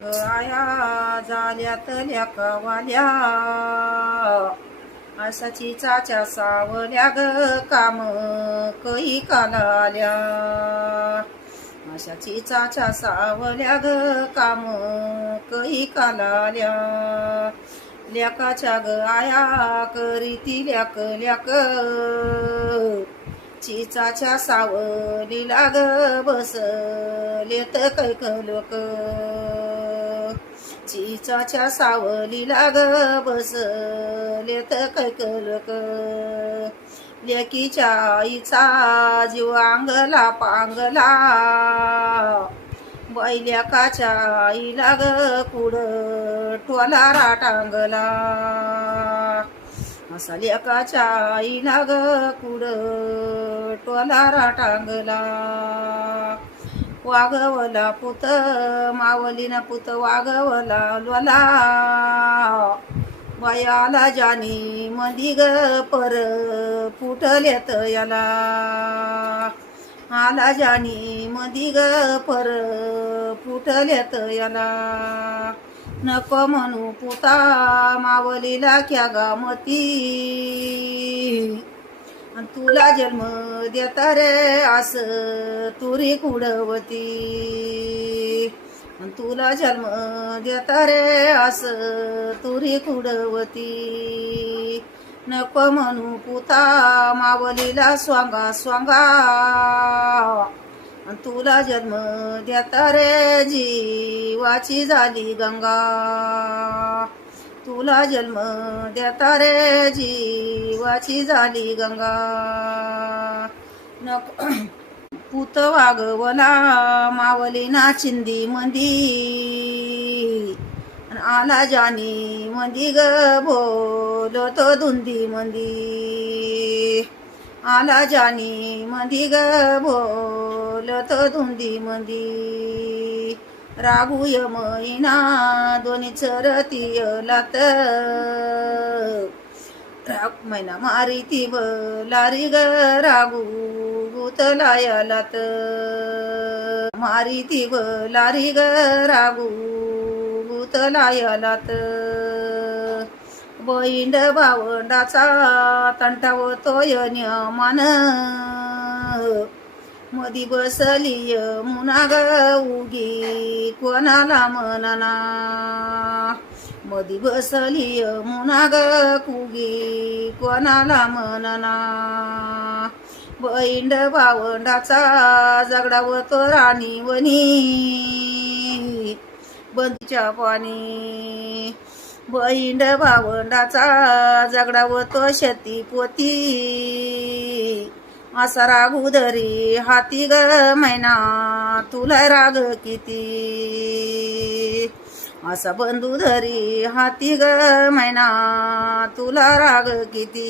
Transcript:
आया झाल्यात लेकावाल्या असाची चाच्या सावल्या ग काम कई कालाल्या अशाची चाच्या सावल्या ग काम कई कालाल्या लेकाच्या ग आया करीती ल्याक ल्याक चिचाच्या सावलीला ग बसलेत कैक लोक चिचाच्या सावलीला ग बसलेत कैक लोक लेकीच्या आईचा जीव अंगला पांगला बैल्याकाच्या आईला ग कुड टोला राटांगला असा लेकाच्या आईला ग कुड टोला राटांगला वागवला पुत मावलीना पुत वागवला लोला वयाला जानी मधी ग पर फुटलेत याला आला जानी मधी ग पर फुटलेत याला नको म्हणू पुता मावलीला क्या गामती तुला जन्म देता रे आस तुरी कुडवती तुला जन्म देता रे आस तुरी कुडवती नको म्हणू पुता मावलीला स्वांगा स्वांगा तुला जन्म देता रे जीवाची झाली गंगा तुला जन्म देता रे जीवाची झाली गंगा नको पुत वागवला मावलीना चिंदी मंदी आला जानी मंदी ग बोलतो धुंदी मंदी आला जानी मंदी ग बोलतो धुंदी मंदी रागूय मैना दोन्ही चरतीय लात राग मैना मारी ती लारी ग रागू गुतलाया लात मारी ती लारी ग रागू गुतलाया लात बैंड भावंडाचा तंटावतोय न्यमान मधी बसलीय मुना ग उगी कोणाला मनाना मधी बसलीय मुना ग उगी कोणाला मनाना बैंड भावंडाचा जगडावतो राणी वनी बंदीच्या पाणी बैंड भावंडाचा जगडावतो शेती पोती असा रागू धरी हाती ग मैना तुला राग किती असा बंधू धरी हाती ग मैना तुला राग किती